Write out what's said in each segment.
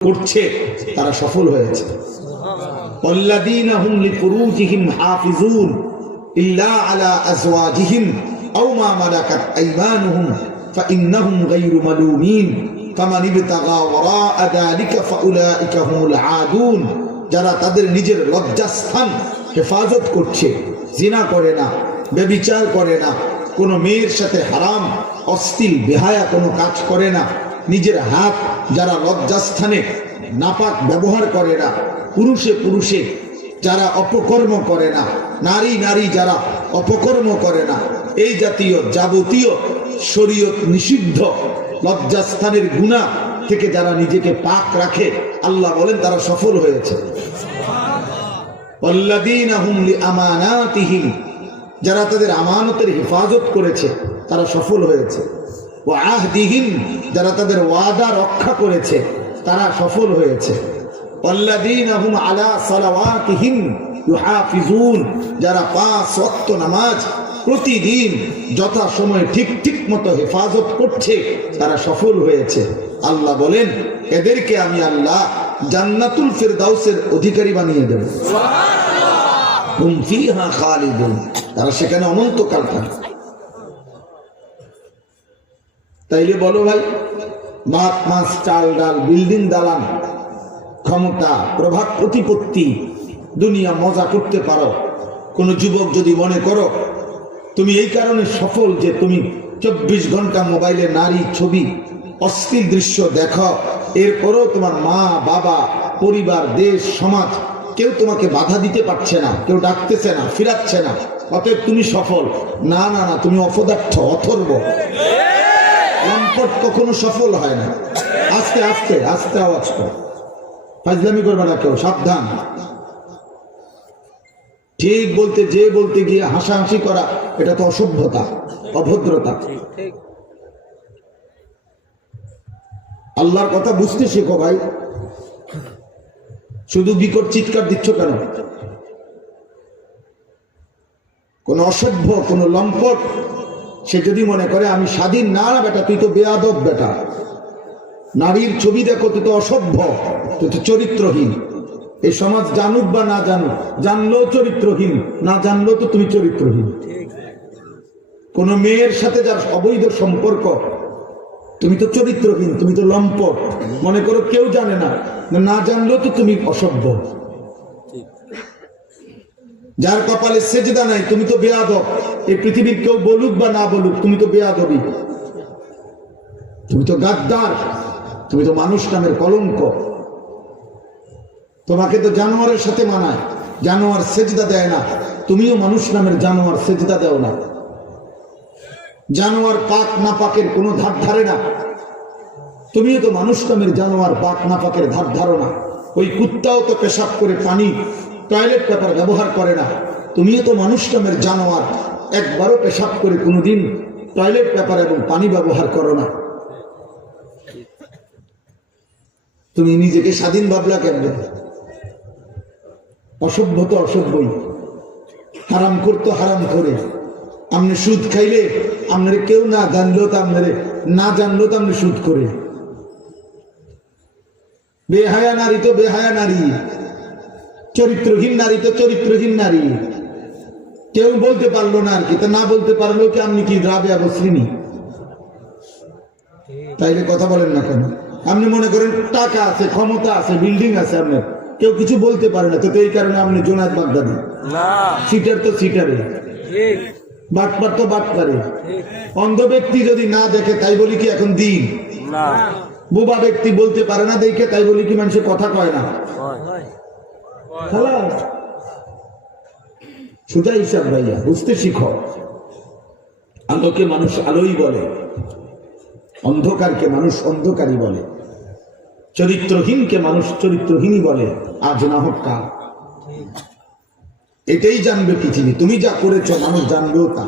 করছে তারা সফল হয়েছে। ওয়াল্লাযীনা হুম লিফুরুজিহিম হাফিজুন ইল্লা আলা আজওয়াজিহিম আও মা মালাকাত আইমানুহুম ফাইন্নাহুম গায়রু মালুমিন ফামান ইবতাগা ওয়ারাআ যালিকা ফাউলাইকা হুমুল আদুন। যারা তাদের নিজের লজ্জাস্থান হেফাজত করছে, জিনা করে না, ব্যভিচার করে না, কোনো মেয়ের সাথে হারাম অশ্লীল বেহায়া কোনো কাজ করে না, নিজের হাত যারা লজ্জাস্থানে নাপাক ব্যবহার করে না, পুরুষে পুরুষে যারা অপকর্ম করে না, নারী নারী যারা অপকর্ম করে না, এই জাতীয় যাবতীয় শরীয়ত নিষিদ্ধ লজ্জাস্থানের গুনাহ থেকে যারা নিজেকে পাক রাখে, আল্লাহ বলেন তারা সফল হয়েছে। ওয়াল্লাযীনা হুম লিআমানাতিহিম, যারা তাদের আমানতের হেফাজত করেছে তারা সফল হয়েছে। ওয়া আহদিহিম, যারা তাদের ওয়াদা রক্ষা করেছে তারা সফল হয়েছে। ওয়াল্লাযীনা হুম আলা সালাওয়াতিহিম ইউহাফিজুন, যারা 5 ওয়াক্ত নামাজ প্রতিদিন যথাসময়ে ঠিক মতো হেফাজত করছে তারা সফল হয়েছে। আল্লাহ বলেন এদেরকে আমি আল্লাহ জান্নাতুল ফিরদাউসের অধিকারী বানিয়ে দেব। হুম ফিহা খালিদুন, তারা সেখানে অনন্তকাল থাকবে। তাইলে বলো ভাই, ভাত মাছ চাল ডাল বিল্ডিং দালান ক্ষমতা প্রভাব প্রতিপত্তি দুনিয়া মজা করতে পারো, কোন যুবক যদি মনে করো তুমি এই কারণে সফল যে তুমি 24 ঘন্টা মোবাইলে নারী ছবি অশ্লীল দৃশ্য দেখো, এরপরও তোমার মা বাবা পরিবার দেশ সমাজ কেউ তোমাকে বাধা দিতে পারছে না, কেউ ডাকতেছে না, ফিরাচ্ছে না, অতএব তুমি সফল। না না না, তুমি অপদার্থ, অথর্ব, লম্পট কখনো সফল হয় না। আস্তে আস্তে আস্তে আওয়াজ কর, ফাজলামি করবে না কেউ, সাবধান। ঠিক বলতে যে বলতে গিয়ে হাসাহাসি করা, এটা তো অসভ্যতা, অভদ্রতা। আল্লাহর কথা বুঝতে শেখো ভাই। শুধু বিকট চিৎকার দিচ্ছ কেন? কোন অসভ্য কোন লম্পট সে যদি মনে করে আমি স্বাধীন, না না বেটা, তুই তো বেয়াদব বেটা। নারীর ছবি দেখো, তুই তো অসভ্য, তুই তো চরিত্রহীন। এই সমাজ জানুক বা না জানুক, জানলেও চরিত্রহীন, না জানলেও তো তুমি চরিত্রহীন। কোন মেয়ের সাথে যার অবৈধ সম্পর্ক, তুমি তো চরিত্রহীন, তুমি তো লম্পট। মনে করো কেউ জানে না, না জানলেও তো তুমি অসভ্য। যার কপালে সেজদা নাই, তুমি তো বেয়াদব। এই পৃথিবীর কেউ বলুক বা না বলুক, তুমি তো বেয়াদবি, তুমি তো গাদ্দার, তুমি তো মানুষ নামের কলঙ্ক। তোমাকে তো জানোয়ারের সাথে মানায়, জানোয়ার সেজদা দেয় না, তুমিও মানুষ নামের জানোয়ার, সেজদা দেও না। জানোয়ার পাক না পাকের কোনো ধার ধারে না, তুমিও তো মানুষ নামের জানোয়ার, পাক না পাকের ধার ধারো না। ওই কুত্তাও তো পেশাব করে পানি টয়লেট পেপার ব্যবহার করে না, তুমিও তো মানুষ নামের জানোয়ার, একবারও পেশাব করে কোনোদিন টয়লেট পেপার এবং পানি ব্যবহার করো না। তুমি নিজেকে স্বাধীন ভাবলা কেমনে? অসভ্য তো অসভ্যই, হারাম করতো হারাম করে। আপনি সুদ খাইলে আপনার কেউ না জানলেও তো আপনার, না জানলেও তো আপনি সুদ করে। বেহায়া নারী তো বেহায়া নারী, চরিত্রহীন নারী তো চরিত্রহীন নারী। কেউ বলতে পারলো না আর কি, তা না বলতে পারলো কি আপনি কি রাবেয়া বসরিনি? তাইলে কথা বলেন না কেন? আপনি মনে করেন টাকা আছে, ক্ষমতা আছে, বিল্ডিং আছে, আপনার কেউ কিছু বলতে পারে না, তো এই কারণে আপনি জোনায়েদ বাগদাদি। সিটার তো সিটারে, বাটপার তো বাটপারে। অন্ধ ব্যক্তি যদি না দেখে তাই বলি কি এখন দিন? বোবা ব্যক্তি বলতে পারে না দেখে তাই বলি কি মানুষের কথা কয় না? সোজা হিসাব ভাইয়া, বুঝতে শিখো। আলোকে মানুষ আলোই বলে, অন্ধকারকে মানুষ অন্ধকারই বলে, চরিত্রহীনকে মানুষ চরিত্রহীনই বলে, আজ না হোক কাল। এটাই জানবে পৃথিবী, তুমি যা করেছো মানুষ জানবেও তা।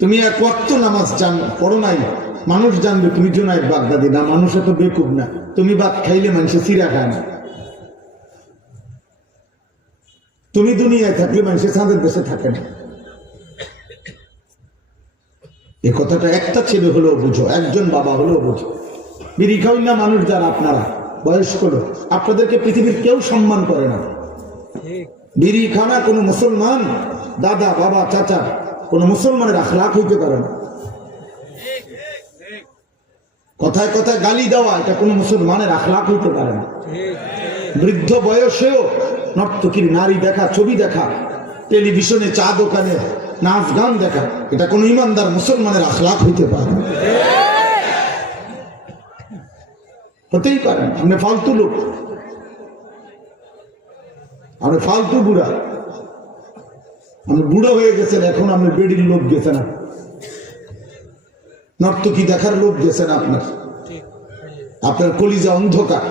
তুমি এক ওয়াক্ত নামাজ পড়ো নাই, মানুষ জানবে তুমি জুনায়েদ বাগদাদি না। মানুষ এত বেকুব না, তুমি ভাত খাইলে মানুষে চিরা খায় না। তুমি দুনিয়ায় থাকলে মানুষের চাঁদের দেশে থাকে না। এ কথাটা একটা ছেলে হলেও বুঝো, একজন বাবা হলেও বুঝো। বিড়ি খাওয়াই না মানুষ যারা আপনারা বয়স্ক লোক, আপনাদেরকে পৃথিবীর কেউ সম্মান করে না। বিড়ি খানা কোনো মুসলমান দাদা বাবা চাচা কোনো মুসলমানের আখলাক হইতে পারে না। কথায় কথায় গালি দেওয়া এটা কোনো মুসলমানের আখলাক হইতে পারে না। বৃদ্ধ বয়সেও নর্তকীর নারী দেখা, ছবি দেখা, টেলিভিশনে চা দোকানে নাচ গান দেখা, এটা কোনো ইমানদার মুসলমানের আখলাক হইতে পারে না, হতেই পারে না। আপনি ফালতু লোক, আপনি ফালতু বুড়া, আপনি বুড়ো হয়ে গেছেন, এখন আপনি বেডির লোক গেছে না, নর্তকী দেখার লোক গেছে না, আপনার কলিজা অন্ধকার।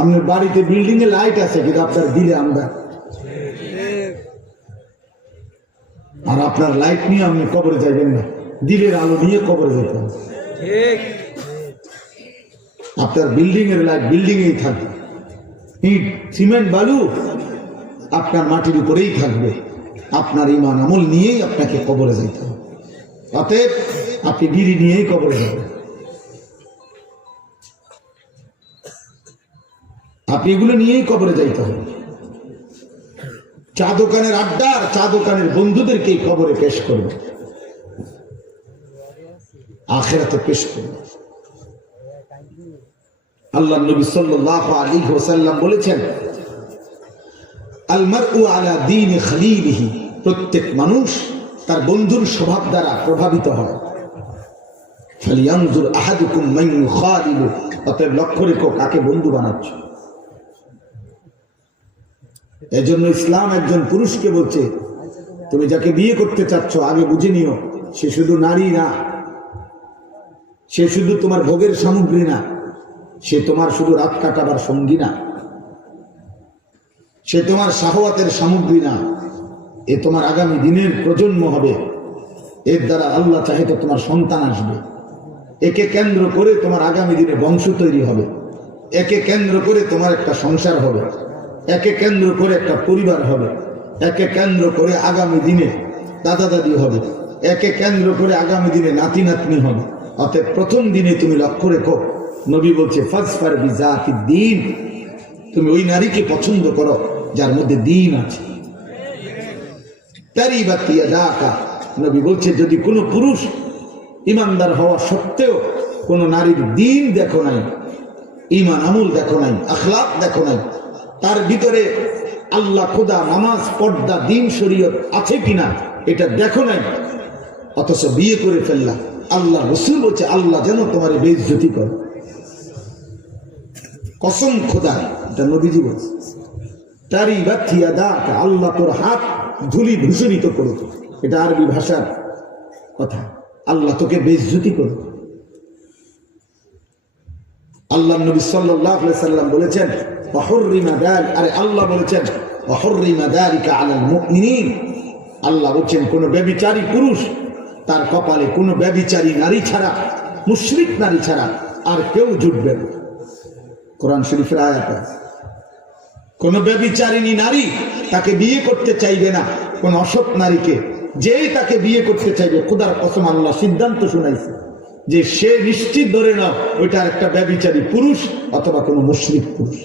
আপনার বাড়িতে বিল্ডিং এ লাইট আছে কিন্তু আপনার দিলে আমরা, আর আপনার লাইট নিয়ে আপনি কবরে যাবেন না, দিলের আলো নিয়ে কবরে যেতেন। আপনার বিল্ডিং এর লাইট বিল্ডিং এই থাকবে, ইট সিমেন্ট বালু আপনার মাটির উপরেই থাকবে। আপনার ঈমান আমল নিয়েই আপনাকে কবরে যেতে হবে। অতএব আপনি বিড়ি নিয়েই কবরে যাবেন, আপনি এগুলো নিয়েই কবরে যাইতে হবে। চা দোকানের আড্ডা আর চা দোকানের বন্ধুদেরকে কবরে পেশ করবে, আখিরাতে পেশ করবে। আল্লাহ নবী সাল্লাল্লাহু আলাইহি ওয়াসাল্লাম বলেছেন, আল মারউ আলা দীনি খলীলিহি, প্রত্যেক মানুষ তার বন্ধুর স্বভাব দ্বারা প্রভাবিত হয়। ফালিয়ানজুর আহাদুকুম মান ইউখালিলু, অতএব লক্ষ্য রেখো কাকে বন্ধু বানাচ্ছ। এজন্য ইসলাম একজন পুরুষকে বলছে, তুমি যাকে বিয়ে করতে চাচ্ছ আগে বুঝে নিও সে শুধু নারী না, সে শুধু তোমার ভোগের সামগ্রী না, সে তোমার শুধু রাত কাটাবার সঙ্গী না, সে তোমার শাহওয়াতের সামগ্রী না, এ তোমার আগামী দিনের প্রজন্ম হবে। এর দ্বারা আল্লাহ চাহে তো তোমার সন্তান আসবে, একে কেন্দ্র করে তোমার আগামী দিনে বংশ তৈরি হবে, একে কেন্দ্র করে তোমার একটা সংসার হবে, একে কেন্দ্র করে একটা পরিবার হবে, একে কেন্দ্র করে আগামী দিনে দাদা দাদি হবে, একে কেন্দ্র করে আগামী দিনে নাতি নাতনি হবে। অতএব প্রথম দিনে তুমি লক্ষ্য রেখো, নবী বলছে ফাজফার বিজাতি দ্বীন, তুমি ওই নারীকে পছন্দ করো যার মধ্যে দ্বীন আছে। তারিবাত ইয়াদাকা, নবী বলছে যদি কোনো পুরুষ ইমানদার হওয়া সত্ত্বেও কোনো নারীর দ্বীন দেখো নাই, ঈমান আমল দেখো নাই, আখলাক দেখো নাই, তার ভিতরে আল্লাহ খোদা নামাজ পর্দা দ্বীন শরীয়ত আছে কিনা এটা দেখো নাই, অথচ বিয়ে করে ফেললা, আল্লাহ রাসূল বলছে আল্লাহ যেন তোমার বেইজ্জতি করে। কসম খোদা, এটা নবীজি বলছে, তারিবাত ইয়াদাকা, আল্লাহ তোর হাত ধুলি ভূষণিত করুক, এটা আরবি ভাষার কথা, আল্লাহ তোকে বেইজ্জতি করুক। আল্লাহ নবী সাল্লাল্লাহু আলাইহি সাল্লাম বলেছেন ওয়াহুররিমা যালিকা, আরে আল্লাহ বলেছেন ওয়াহুররিমা যালিকা আলাল মুমিনিন, আল্লাহ বলেন কোন ব্যভিচারী পুরুষ তার কপালে কোন ব্যভিচারী নারী ছাড়া, মুশরিক নারী ছাড়া আর কেউ জুটবে না। কোরআন শরীফের আয়াত আছে, কোন ব্যভিচারিণী নারী তাকে বিয়ে করতে চাইবে না, কোন অসৎ নারীকে, যেই তাকে বিয়ে করতে চাইবে খোদার কসম আল্লাহ সিদ্ধান্ত শুনাইছে যে সে নিশ্চিত ধরে নাও ওইটা একটা ব্যভিচারী পুরুষ অথবা কোনো মুশরিক পুরুষ।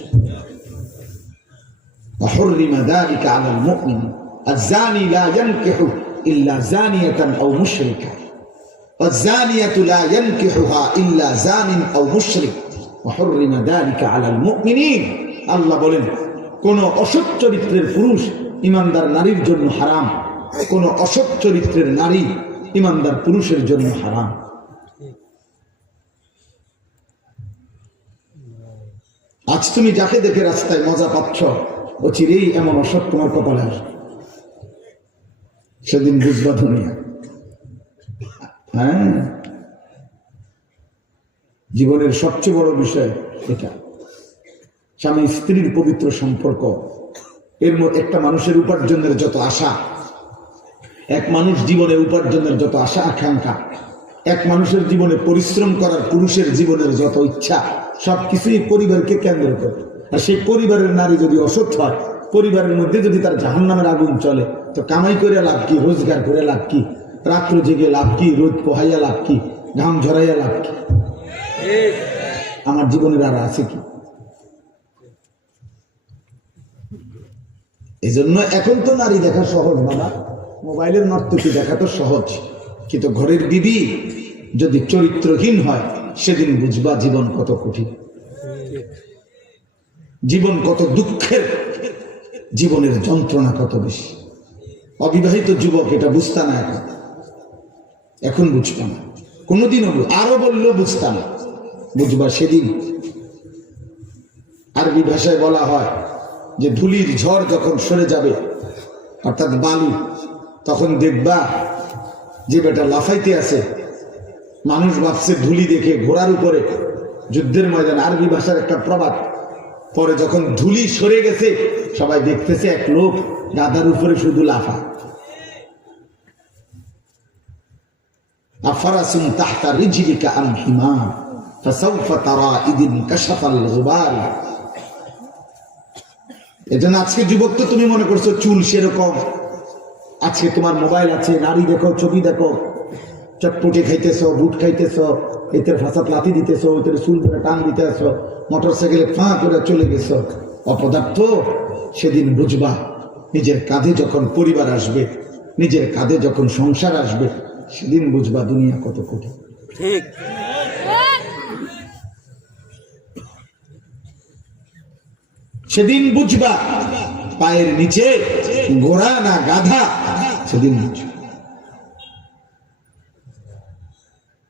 وحرم ذلك على المؤمن الزاني لا ينكح إلا زانية أو مشركة والزانية لا ينكحها إلا زان أو مشرك وحرم ذلك على المؤمنين। আল্লাহ বলেন কোন অসৎ চরিত্রের পুরুষ ইমানদার নারীর জন্য হারাম, কোন অসৎ চরিত্রের নারী ইমানদার পুরুষের জন্য হারাম। আজ তুমি যাকে দেখে রাস্তায় মজা পাচ্ছ, ও চিরেই এমন অসৎ তোমার কপালে আসবে, সেদিন বুঝবা দুনিয়া। হ্যাঁ, জীবনের সবচেয়ে বড় বিষয় এটা, স্বামী স্ত্রীর পবিত্র সম্পর্ক। এর মধ্যে একটা মানুষের উপার্জনের যত আশা, এক মানুষ জীবনে উপার্জনের যত আশা আকাঙ্ক্ষা, এক মানুষের জীবনে পরিশ্রম করার পুরুষের জীবনের যত ইচ্ছা, সবকিছুই পরিবারকে কেন্দ্র করে। আর সেই পরিবারের নারী যদি অসৎ হয়, পরিবারের মধ্যে যদি তার জাহান্নামের আগুন চলে, তো কামাই করে লাভ কি, রোজগার করে লাভ কি, রাত্র জেগে লাভ কি, রোদ পোহাইয়া লাভ কি, ঘাম ঝরাইয়া লাভ কি? আমার জীবনের আর আছে কি? এই জন্য এখন তো নারী দেখা সহজ বাবা, মোবাইলের নর্তকী দেখা তো সহজ, কিন্তু ঘরের বিবি যদি চরিত্রহীন হয় সেদিন বুঝবা জীবন কত কঠিন, জীবন কত দুঃখের, জীবনের যন্ত্রণা কত বেশি। অবিবাহিত যুবক এটা বুঝতা না, এখন বুঝবা না, কোনোদিনও আরো বললেও বুঝতা না, বুঝবা সেদিন। আরবি ভাষায় বলা হয় যে ধুলির ঝড় যখন সরে যাবে, অর্থাৎ বালু, তখন দেখবা যে বেটা লাফাইতে আছে, মানুষ ভাবছে ধুলি দেখে ঘোড়ার উপরে যুদ্ধের ময়দান। আরবি ভাষার একটা প্রবাদ। পরে যখন ধুলি সরে গেছে সবাই দেখতেছে এক লোক গাধার উপরে শুধু লাফা। আফারাসুন তাহতা রিজলিকা আম হিমা ফাসাউফা তারা ইদিন কাশাফাল গুবার। এজন্য আজকে যুবক তো তুমি মনে করছো চুল সেরকম, আজকে তোমার মোবাইল আছে, নারী দেখো, ছবি দেখো, চটপটি খাইতেছ, বুট খাইতেছ, এতে ফাঁসাত লাথি দিতেছ, ওইতে চুল করে টান দিতেছ, মোটর সাইকেলে ফাঁ করে চলে গেছ। অপদার্থ, সেদিন বুঝবা নিজের কাঁধে যখন পরিবার আসবে, নিজের কাঁধে যখন সংসার আসবে, সেদিন বুঝবা দুনিয়া কত কঠিন। ঠিক, সেদিন বুঝবা পায়ের নিচে ঘোড়া না গাধা, সেদিন বুঝবা।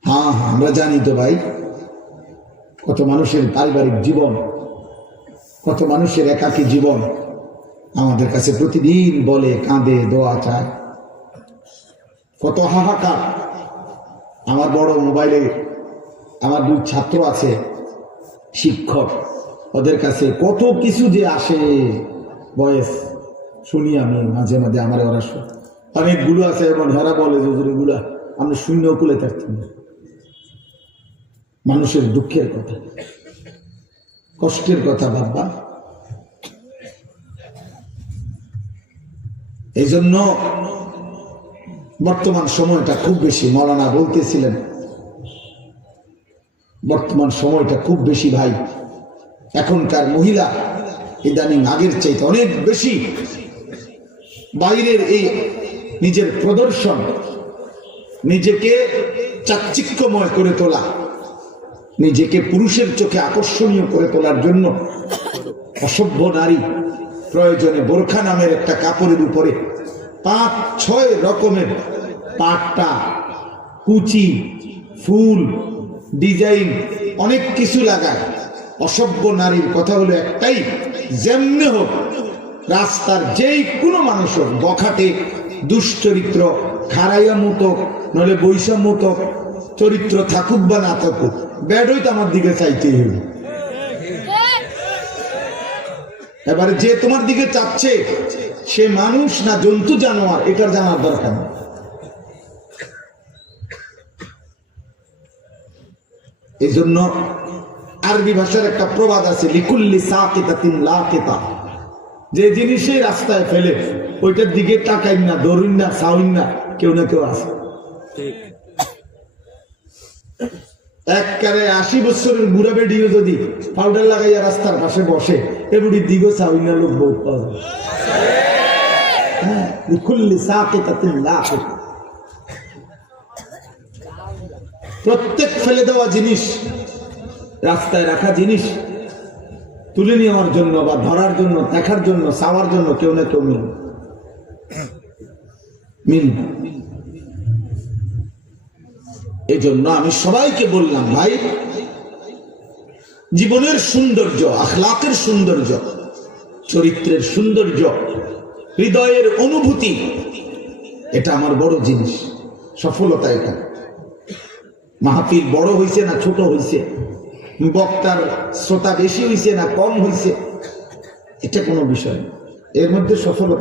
হ্যাঁ, আমরা জানি তো ভাই, কত মানুষের পারিবারিক জীবন, কত মানুষের একাকী জীবন আমাদের কাছে প্রতিদিন বলে, কাঁদে, দোয়া চায়, কত হাহাকার। আমার বড় মোবাইলে আমার 2 ছাত্র আছে, শিক্ষক, ওদের কাছে কত কিছু যে আসে, বয়স শুনি আমি মাঝে মাঝে, আমার ওরা অনেকগুলো আছে এবং হেরা বলে যেগুলা আমরা শূন্য কুলে থাকছি না। মানুষের দুঃখের কথা, কষ্টের কথা ভাববা। এই জন্য বর্তমান সময়টা খুব বেশি, মৌলানা বলতেছিলেন, বর্তমান সময়টা খুব বেশি ভাই। এখনকার মহিলা ইদানিং আগের চাইতে অনেক বেশি বাইরের এই নিজের প্রদর্শন, নিজেকে চাকচিক্যময় করে তোলা, নিজেকে পুরুষের চোখে আকর্ষণীয় করে তোলার জন্য অসভ্য নারী প্রয়োজনে বোরখা নামের একটা কাপড়ের উপরে 5-6 রকমের পাট্টা, কুচি, ফুল, ডিজাইন, অনেক কিছু লাগায়। অসভ্য নারীর কথা হলো একটাই, যেমনে হোক রাস্তার যেই কোনো মানুষ হোক, বখাটে, দুশ্চরিত্র, খারাইয়া মতক, নইলে বৈষম্যতক চরিত্র থাকুক বা না থাকুক, ব্যাডই তো আমার দিকে চাইতেই হবে। এবারে যে তোমার দিকে চাচ্ছে সে মানুষ না জন্তু জানোয়ার, এটার জানার দরকার নেই। এই জন্য আরবি ভাষার একটা প্রবাদ আছে, লিকুল্লি সাকিতাতিন লাকিতা, যে জিনিসই রাস্তায় ফেলে ওইটার দিকে তাকাই না, দৌড়িন না, চাউইন না, কেউ না কেউ আছে। একবারে 80 বছরের বুড়া বেডিও যদি পাউডার লাগাইয়া রাস্তার পাশে বসে, এ বুড়ির দিকে চাউইন না লোক বহুত পাওয়া যায়। লিকুল্লি সাকিতাতিন লাকিতা, প্রত্যেক ফেলে দেওয়া জিনিস, রাস্তায় রাখা জিনিস তুলে নেওয়ার জন্য বা ধরার জন্য, দেখার জন্য, চাওয়ার জন্য কেউ না কেউ মিলবে। এই জন্য আমি সবাইকে বললাম, ভাই, জীবনের সৌন্দর্য, আখলাকের সৌন্দর্য, চরিত্রের সৌন্দর্য, হৃদয়ের অনুভূতি, এটা আমার বড় জিনিস, সফলতা। এটা মাহফিল বড় হইছে না ছোট হইছে, বক্তার শ্রোতা বেশি হইছে না কম হইছে, এটা কোনো বিষয়, এর মধ্যে সফলতা।